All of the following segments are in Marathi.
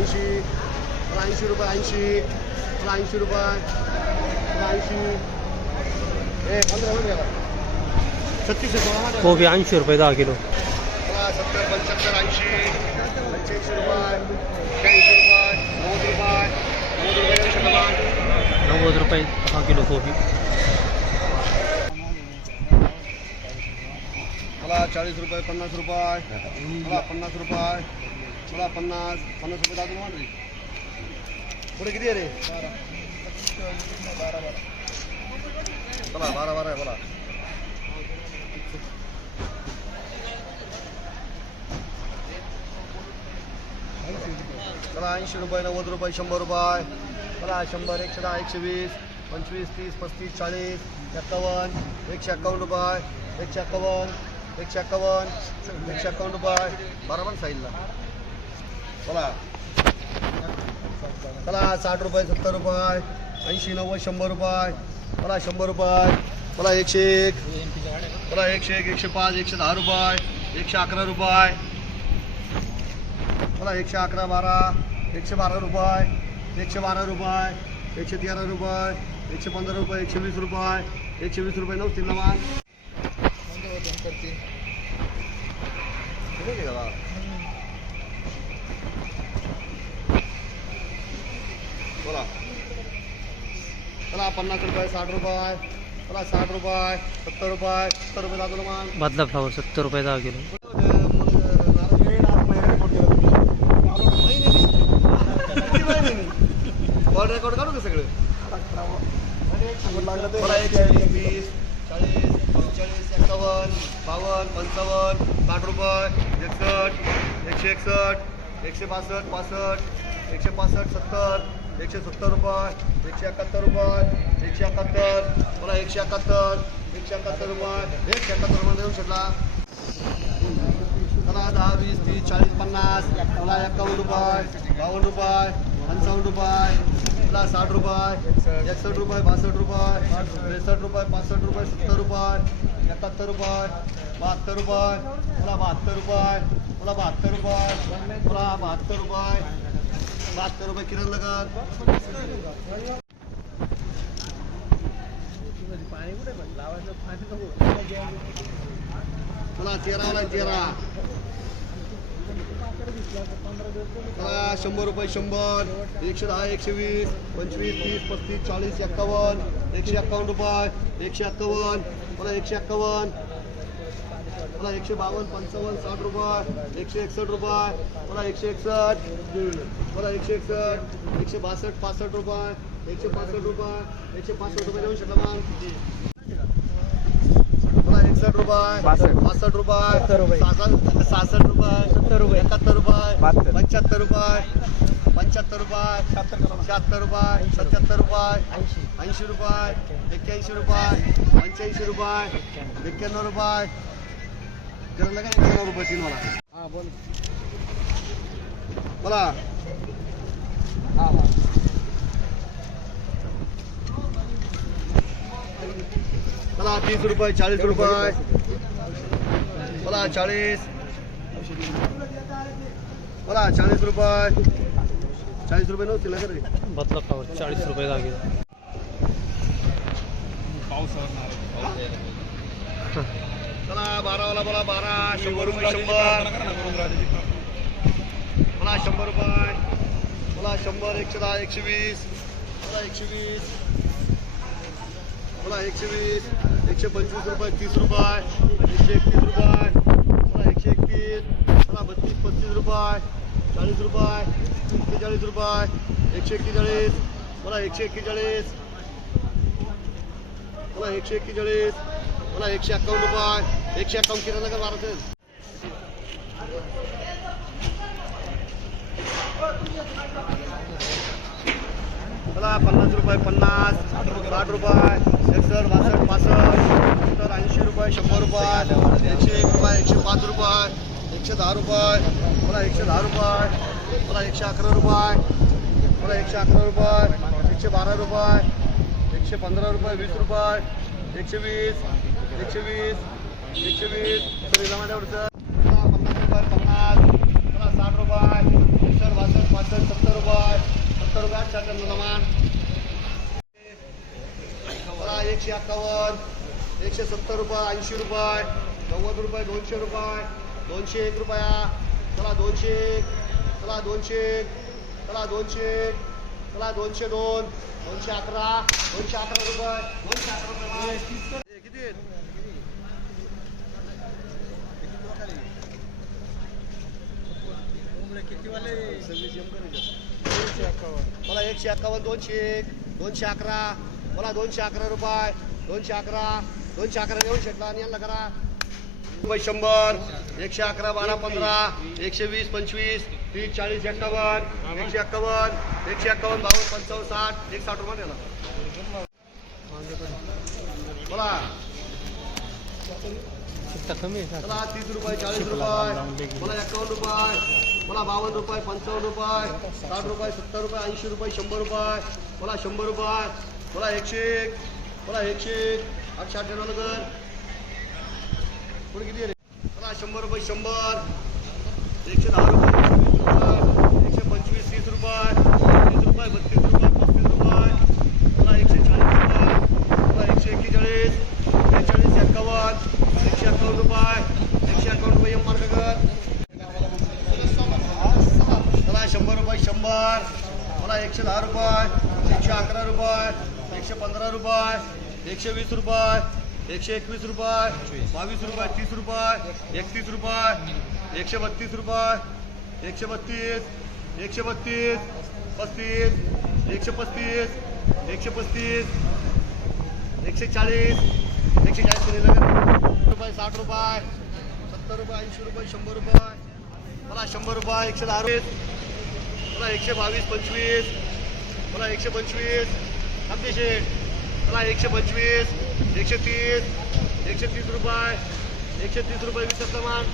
ऐंशी ऐंशी रुपये ऐंशी ऐंशी रुपये ऐंशी ए पंधरा रुपये. छत्तीसशे सोळा मध्ये कोबी ऐंशी रुपये दहा किलो. सत्तर पंच्याहत्तर ऐंशी. पंच्याऐंशी रुपये शहाऐंशी रुपये नव्वद रुपये नव्वद रुपये टमाट नव्वद रुपये दहा किलो कोबी. मला चाळीस रुपये पन्नास रुपये. मला पन्नास रुपये. सोळा पन्नास पन्नास रुपये अजून वाढ रे पुढे किती आहे रे? चला बारा बारा आहे बोला. चला ऐंशी रुपये नव्वद रुपये शंभर रुपये. चला शंभर एकशे दहा एकशे वीस पंचवीस तीस पस्तीस चाळीस एक्कावन्न एकशे एक्कावन्न रुपये एकशे एक्कावन्न एकशे एक्कावन्न एकशे एक्कावन्न रुपये. बरोबर साईडला चला. चला साठ रुपये सत्तर रुपये ऐंशी नव्वद शंभर रुपये. बोला शंभर रुपये. बोला एकशे एक. बोला एकशे एक एकशे पाच एकशे दहा रुपये. एकशे अकरा रुपये. बोला एकशे अकरा बारा. एकशे बारा रुपये. एकशे बारा रुपये. एकशे तेरा रुपये. एकशे पंधरा रुपये एकशे वीस रुपये. एकशे वीस रुपये नव्हतील करते मान किती गेला? बोला. चला पन्नास रुपये साठ रुपये. चला साठ रुपये सत्तर रुपये सत्तर रुपये लागलो मान. बादला फ्लावर सत्तर रुपये दहा किलो. कॉल रेकॉर्ड काढू का सगळं? मला एकशे वीस चाळीस पंचेचाळीस एक्कावन्न बावन्न पंचावन्न साठ रुपये एकसष्ट एकशे एकसष्ट एकशे बासष्ट पासष्ट एकशे पासष्ट सत्तर एकशे सत्तर रुपये एकशे एकाहत्तर रुपये एकशे एकाहत्तर. मला एकशे एकाहत्तर एकशे एकाहत्तर रुपये. एकशे एकाहत्तर रुपये देऊ शकला. चला दहा वीस तीस चाळीस पन्नास. मला एकावन्न रुपये बावन्न रुपये पंचावन्न रुपये मला साठ रुपये एकसष्ट रुपये बासष्ट रुपये त्रेसष्ट रुपये पासष्ट रुपये सत्तर रुपये एकाहत्तर रुपये बहात्तर रुपये. मला बहात्तर रुपये. मला बहात्तर रुपये. मला बहात्तर रुपये. बहात्तर रुपये किरण नगर मला तेराला तेरा। चला शंभर रुपये शंभर। एकशे दहा एकशे वीस पंचवीस तीस पस्तीस चाळीस एक्कावन्न एकशे एक्कावन्न रुपये एकशे एक्कावन्न मला एकशे एक्कावन्न. मला एकशे बावन्न पंचावन्न साठ रुपये एकशे एकसष्ट रुपये मला एकशे एकसष्ट मला एकशे एकसष्ट एकशे बासष्ट पासष्ट रुपये एकशे पासष्ट रुपये एकशे पासष्ट रुपये देऊ शकला मग मला एकसष्ट रुपये. पासष्ट रुपये. सहासष्ट रुपये सत्तर रुपये. एकाहत्तर रुपये. पंच्याहत्तर रुपये पंच्याहत्तर रुपये शहात्तर रुपये सत्याहत्तर रुपये ऐंशी रुपये एक्क्याऐंशी रुपये पंच्याऐंशी रुपये एक्क्याण्णव रुपये जरा लगा एक्क्याण्णव रुपये तीन मला हा बोल. बोला. मला तीस रुपये चाळीस रुपये. मला चाळीस. मला चाळीस रुपये. चाळीस रुपये नव्हती ना रे बादला फ्लावर चाळीस रुपये दहा किलो चला बारावाला बोला बारा शंभर रुपये शंभर. मला शंभर रुपये. मला शंभर एकशे दहा एकशे वीस. मला एकशे वीस. मला एकशे वीस. एकशे पंचवीस रुपये तीस रुपये. एकशे एकतीस रुपये. मला एकशे एकतीस. मला बत्तीस पस्तीस रुपये. चाळीस रुपये. एक्केचाळीस रुपये. एकशे एक्केचाळीस. मला एकशे एक्केचाळीस. मला एकशे एक्केचाळीस. मला एकशे अकावन्न रुपये. एकशे अकावन्न किलो का मारते मला पन्नास रुपये पन्नास साठ रुपये एकसष्ट बासष्ट पासष्ट सत्तर ऐंशी रुपये शंभर रुपये एकशे एक रुपये एकशे पाच रुपये एकशे दहा रुपये मला एकशे दहा रुपये मला एकशे अकरा रुपये मला एकशे अकरा रुपये एकशे बारा रुपये एकशे पंधरा रुपये वीस रुपये एकशे वीस एकशे वीस एकशे रुपये पन्नास साठ रुपये एकशे सत्तर रुपये सत्तर रुपये एकशे अठ्ठावन्न एकशे सत्तर रुपये ऐंशी रुपये नव्वद रुपये दोनशे रुपये दोनशे एक रुपया चला दोनशे एक चला दोनशे एक चला दोनशे एक चला दोनशे दोन दोनशे अकरा दोनशे अकरा रुपये दोनशे अकरा रुपये किती मला एकशे एक्कावन्न दोनशे एक दोनशे अकरा. मला दोनशे अकरा रुपये दोनशे अकरा दोनशे अकरा देऊ शकला आणि यांना करा. रुपये शंभर एकशे अकरा बारा पंधरा एकशे वीस पंचवीस तीस चाळीस एक्कावन्न एकशे एक्कावन्न एकशे एक्कावन्न बावन्न पंचावन्न साठ एक साठ रुपये बोला. तीस रुपये चाळीस रुपये. मला एक्कावन्न रुपये. मला बावन्न रुपये पंचावन्न रुपये साठ रुपये सत्तर रुपये ऐंशी रुपये शंभर रुपये. मला शंभर रुपये. मला एकशे एक. मला एकशे एक. आठशे अठ्ठ्याण्णव नगर. पुढे किती रे? मला शंभर रुपये शंभर. एकशे दहा रुपये रुपये एकशे पंचवीस तीस रुपये तीस रुपये बत्तीस रुपये पस्तीस रुपये. मला एकशे चाळीस रुपये. मला एकशे एक्केचाळीस बेचाळीस एक्कावन्न एकशे अकावन्न रुपये एकशे अकावन्न रुपये एम मार्गकर शंभर मला एकशे दहा रुपये एकशे अकरा रुपये एकशे पंधरा रुपये एकशे वीस रुपये एकशे एकवीस रुपये बावीस रुपये तीस रुपये एकतीस रुपये एकशे बत्तीस रुपये एकशे बत्तीस एकशे बत्तीस पस्तीस एकशे पस्तीस एकशे पस्तीस एकशे चाळीस एकशे चाळीस रुपये साठ रुपये सत्तर रुपये ऐंशी रुपये शंभर रुपये. मला शंभर रुपये एकशे दहा रुपये. मला एकशे बावीस पंचवीस. मला एकशे पंचवीस. आमच्याशे मला एकशे पंचवीस एकशे तीस एकशे तीस रुपये एकशे तीस रुपये वीस समान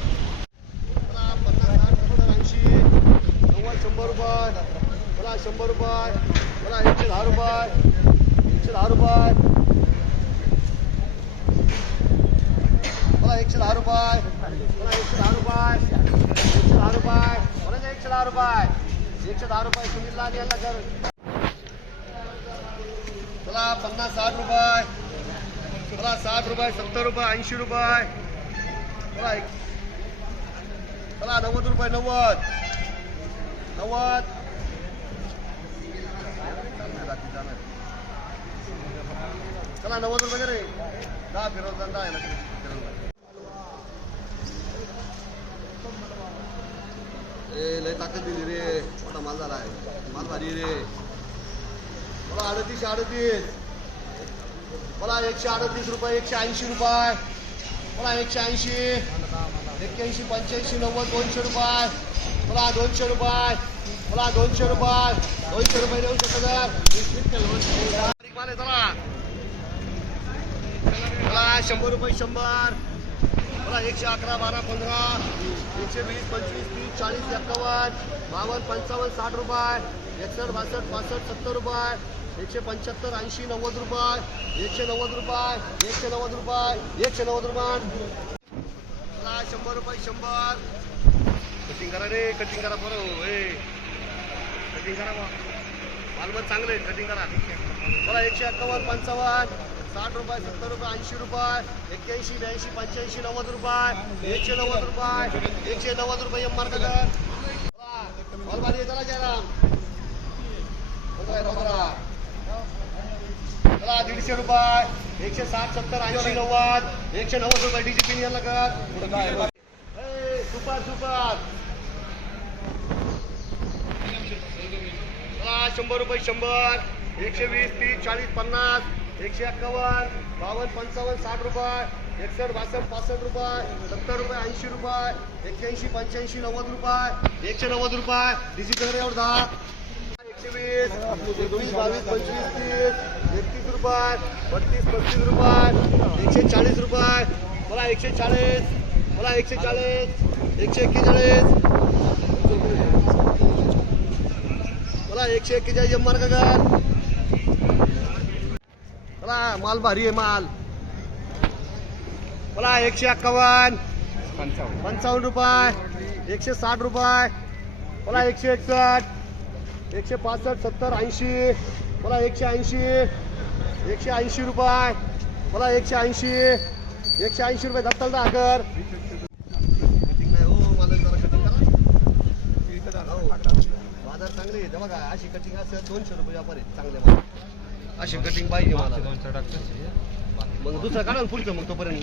मला पन्नास साठ सत्तर ऐंशी नव्वद शंभर रुपये. मला शंभर रुपये. मला एकशे दहा रुपये. एकशे दहा रुपये. मला एकशे दहा रुपये. मला एकशे दहा रुपये. एकशे दहा रुपये. मला एकशे दहा रुपये. एकशे दहा रुपये सुनीलला आणि यांना कर चला पन्नास साठ रुपये. चला साठ रुपये सत्तर रुपये ऐंशी रुपये. मला एक चला नव्वद रुपये नव्वद. नव्वद. चला नव्वद रुपये रे. दहा फिरवत दहा आहे ना ए लय ताकद दिली रे. मोठा माल झाला आहे. माल भारी रे. बोला अडतीस अडतीस. बोला एकशे अडतीस रुपये एकशे ऐंशी रुपये. बोला एकशे ऐंशी. एक्क्याऐंशी पंच्याऐंशी नव्वद दोनशे रुपये. बोला दोनशे रुपये. बोला दोनशे रुपये. दोनशे रुपये देऊ शकतो माल आहे चला शंभर रुपये शंभर. मला एकशे अकरा बारा पंधरा एकशे वीस पंचवीस तीस चाळीस एक्कावन्न बावन्न पंचावन्न साठ रुपये एकसष्ट बासष्ट पासष्ट सत्तर रुपये एकशे पंच्याहत्तर ऐंशी नव्वद रुपये एकशे नव्वद रुपये एकशे नव्वद रुपये एकशे नव्वद रुपये. मला शंभर रुपये शंभर. कटिंग करा रे कटिंग करा बरं हे कटिंग करा बा मालमत चांगलं आहे कटिंग करा. मला एकशे एकावन्न पंचावन्न साठ रुपये सत्तर रुपये ऐंशी रुपये एक्क्याऐंशी ब्याऐंशी पंच्याऐंशी नव्वद रुपये एकशे नव्वद रुपये एकशे नव्वद रुपये एम मार्क चला जयराम दीडशे रुपये एकशे साठ सत्तर ऐंशी नव्वद एकशे नव्वद रुपये डीजी याला कर सुपर सुपर. शंभर रुपये शंभर. एकशे वीस तीस चाळीस पन्नास. एकशे एक्कावन्न बावन्न पंचावन्न साठ रुपये एकसष्ट बासष्ट पासष्ट रुपये सत्तर रुपये ऐंशी रुपये एक्क्याऐंशी पंच्याऐंशी नव्वद रुपये एकशे नव्वद रुपये. डिजिटल एवढं दहा. एकशे वीस एकवीस बावीस पंचवीस तीस एकतीस रुपये बत्तीस पस्तीस रुपये एकशे चाळीस रुपये. मला एकशे चाळीस मला एकशे चाळीस एकशे एक्केचाळीस. मला एकशे एक्केचाळीस एम मार्क कर माल भारी आहे माल. बोला एकशे एक्कावन्न. पंचावन्न रुपये. एकशे साठ रुपये. बोला एकशे एकसष्ट. एकशे पासष्ट सत्तर ऐंशी. बोला एकशे ऐंशी. एकशे ऐंशी रुपये. बोला एकशे ऐंशी. एकशे ऐंशी रुपये दत्ताल दहा हो, नाही हो, बाजार चांगले आहे बघा अशी कटिंग असं दोनशे रुपये व्यापार आहे चांगले मला. अशी कटिंग पाहिजे मला. मग दुसरं काढा ना पुढचं मग तोपर्यंत.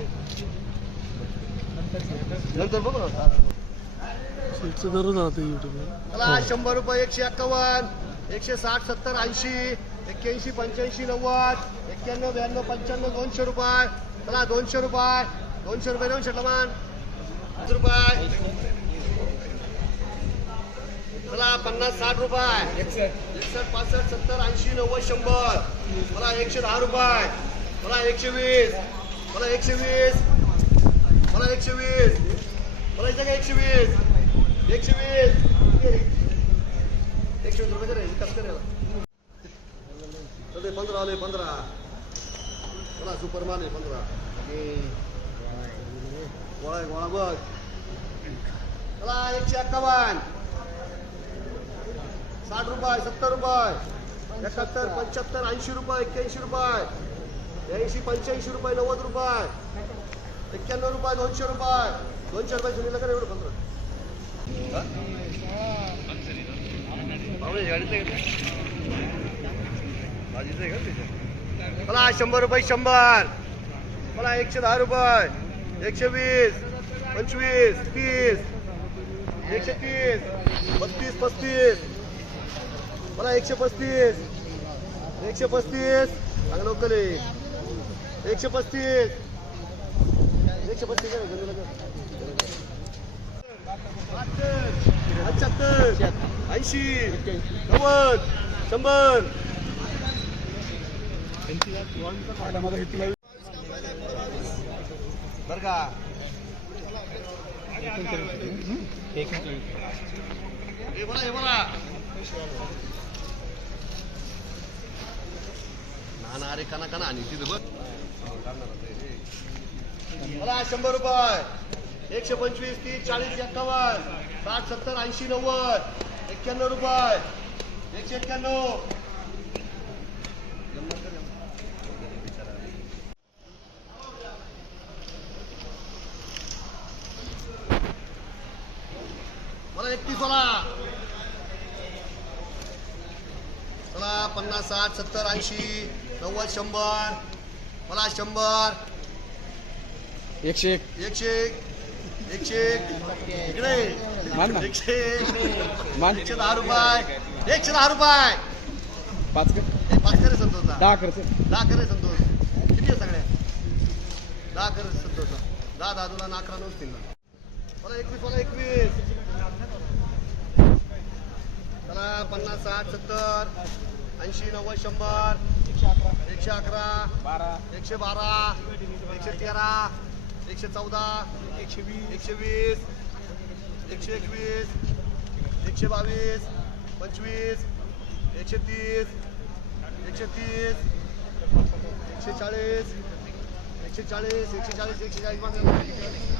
नंतर बघू ना. दररोज राहतं युट्यूबला चला शंभर रुपये एकशे एक्कावन्न एकशे साठ सत्तर ऐंशी एक्क्याऐंशी पंच्याऐंशी नव्वद एक्क्याण्णव ब्याण्णव पंच्याण्णव दोनशे रुपये. चला दोनशे रुपये. दोनशे रुपये दोनशे लमान पाच रुपये. मला पन्नास साठ रुपये. एकसष्ट पासष्ट सत्तर ऐंशी नव्वद शंभर. मला एकशे दहा रुपये. मला एकशे वीस. मला एकशे वीस. मला एकशे वीस. मला इथं का एकशे वीस? एकशे वीस. एकशे वीस रुपये कसं पंधरा आले पंधरा. मला सुपरमान आहे पंधरा. गोळा गोळा बघ. मला एकशे अठ्ठावन्न साठ रुपये सत्तर रुपये एकाहत्तर पंच्याहत्तर ऐंशी रुपये एक्क्याऐंशी रुपये ऐंशी पंच्याऐंशी रुपये नव्वद रुपये एक्क्याण्णव रुपये दोनशे रुपये. दोनशे रुपये सुनीला कर एवढं पंधरा मला शंभर रुपये शंभर. मला एकशे दहा रुपये एकशे वीस पंचवीस तीस एकशे तीस बत्तीस पस्तीस. मला एकशे पस्तीस. एकशे पस्तीस. सांगा लोकल ये. एकशे पस्तीस. एकशे पस्तीस पंच्याहत्तर ऐंशी. नव्वद. शंभर. बर का? एक हे बोला हे बघा. ना ना अरे काना काना आणि तिथे बघ मला शंभर रुपये. एकशे पंचवीस तीस चाळीस एक्कावन्न साठ सत्तर ऐंशी नव्वद. एक्क्याण्णव रुपये. एकशे एक्क्याण्णव मला एकतीस वाला चला पन्नास साठ सत्तर ऐंशी नव्वद शंभर. मला शंभर. एकशे एक. एकशे एक. एकशे एक. इकडे. एकशे एकशे दहा रुपये. एकशे दहा रुपये. पाच कर. पाच करे संतोष दहा कर दहा करे संतोष. किती आहे सगळ्या? दहा करे संतोष दहा दहा तुला अकरा नसतील ना मला एकवीस मला एकवीस. चला पन्नास साठ सत्तर. ऐंशी नव्वद शंभर एकशे अकरा बारा. एकशे बारा एकशे तेरा एकशे चौदा एकशे वीस. एकशे वीस एकशे एकवीस एकशे बावीस पंचवीस एकशे तीस एकशे तीस एकशे चाळीस एकशे चाळीस एकशे चाळीस एकशे चाळीस